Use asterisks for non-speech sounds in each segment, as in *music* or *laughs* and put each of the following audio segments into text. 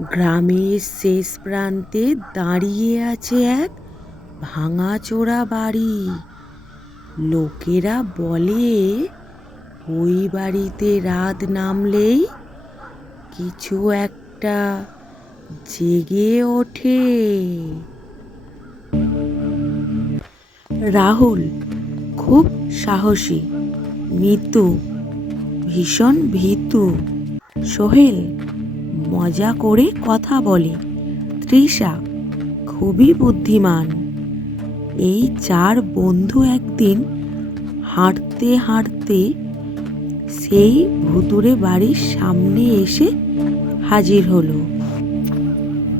গ্রামের শেষ প্রান্তে দাঁড়িয়ে আছে এক ভাঙাচোরা বাড়ি। লোকেরা বলে, ওই বাড়িতে রাত নামলেই কিছু একটা জেগে ওঠে। রাহুল খুব সাহসী, মিতু, ভীষণ ভীতু, সোহেল মজা করে কথা বলে। তৃষা খুবই বুদ্ধিমান। এই চার বন্ধু একদিন হাঁটতে হাঁটতে সেই ভুতুরে বাড়ির সামনে এসে হাজির হলো।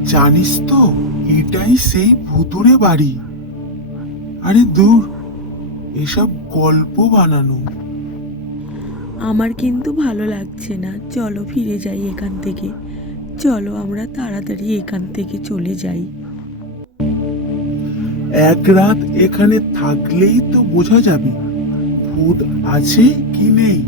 জানিস তো এটাই সেই ভুতুরে বাড়ি। আরে দূর এসব গল্প বানানো। আমার কিন্তু ভালো লাগছে না। চলো ফিরে যাই এখান থেকে। চলো আমরা তাড়াতাড়ি এখান থেকে চলে যাই। এক রাত এখানে থাকলেই তো বোঝা যাবে ভূত আছে কি নেই।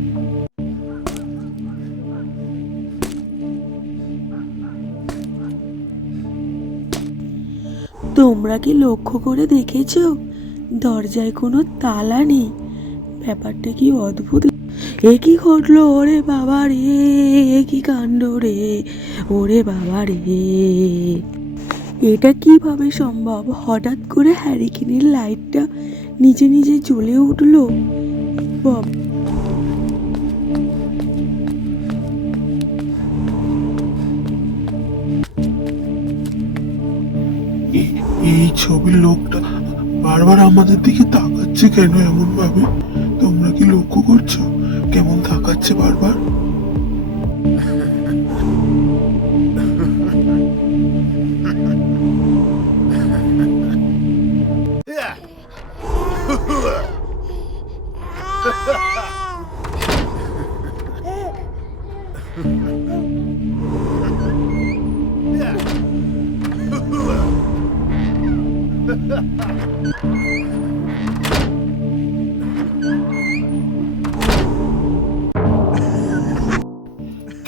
তোমরা কি লক্ষ্য করে দেখেছ? দরজায় কোনো তালা নেই। ব্যাপারটা কি অদ্ভুত এ কি ঘটলো ওরে বাবা রে? এ কি কাণ্ড রে? ওরে বাবা রে। এটা কীভাবে সম্ভব? হঠাৎ করে হ্যারিকেনের লাইটটা নিজে নিজে জ্বলে উঠল। বাবা। এই ছবির লোকটা বারবার আমাদের দিকে তাকাচ্ছে কেন এমন ভাবে তোমরা কি লক্ষ্য করছ? কেমন তাকাচ্ছে বারবার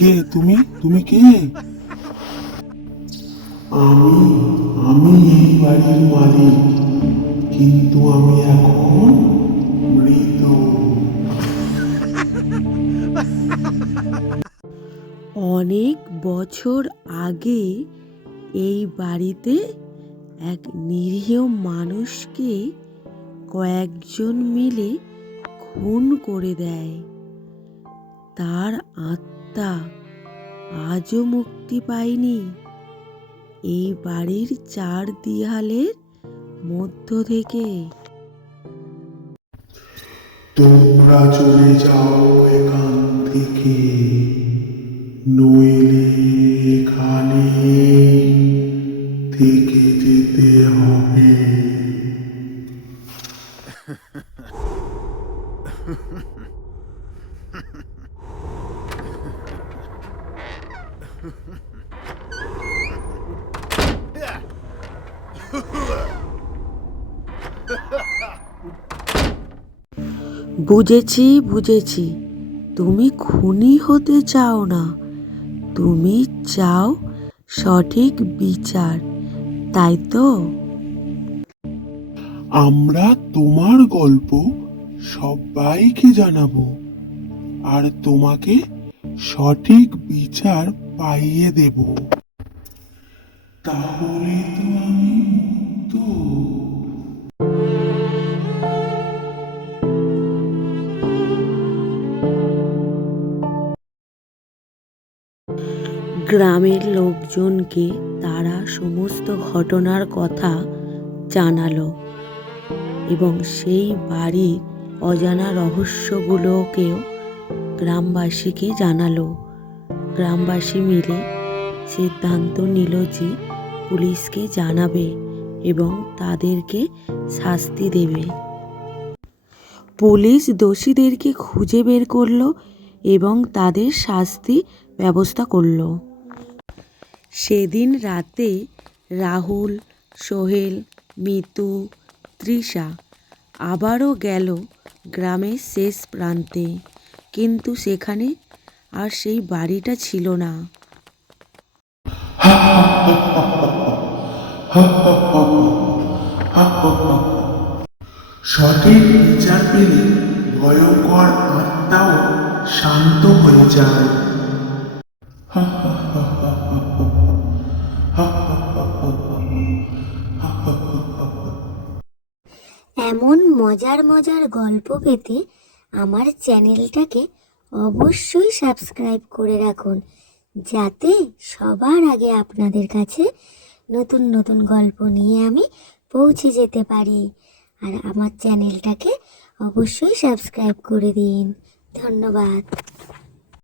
কে তুমি? তুমি কে? আমি আমি এই বাড়ির মালিক, কিন্তু আমি এখন মৃত। অনেক বছর আগে এই বাড়িতে এক নিরীহ মানুষকে কয়েকজন মিলে খুন করে দেয়। তার আত্মা আজও মুক্তি পায়নি এই বাড়ির চার দেয়ালের মধ্য থেকে। তোমরা চলে যাও এখান থেকে। নইলে এখানে থেকে যেতে হবে। *laughs* বুঝেছি বুঝেছি। তুমি খুনি হতে চাও না। তুমি চাও সঠিক বিচার, তাই তো? আমরা তোমার গল্প সবাইকে জানাব আর তোমাকে সঠিক বিচার পাইয়ে দেব। তাহলে তো গ্রামের লোকজনকে তারা সমস্ত ঘটনার কথা জানালো এবং সেই বাড়ির অজানা রহস্যগুলোকেও গ্রামবাসীকে জানালো। গ্রামবাসী মিলে সিদ্ধান্ত নিল যে পুলিশকে জানাবে এবং তাদেরকে শাস্তি দেবে। পুলিশ দোষীদেরকে খুঁজে বের করল এবং তাদের শাস্তি ব্যবস্থা করল। সেদিন রাতে রাহুল, সোহেল, মিতু, তৃষা আবারও গেল গ্রামের শেষ প্রান্তে। কিন্তু সেখানে আর সেই বাড়িটা ছিল না। সঠিক বিচার পেলে ভয়ঙ্কর আত্মাও শান্ত হয়ে যায়। এমন মজার মজার গল্প পেতে আমার চ্যানেলটাকে অবশ্যই সাবস্ক্রাইব করে রাখুন, যাতে সবার আগে আপনাদের কাছে নতুন নতুন গল্প নিয়ে আমি পৌঁছে যেতে পারি। আর আমার চ্যানেলটাকে অবশ্যই সাবস্ক্রাইব করে দিন। ধন্যবাদ।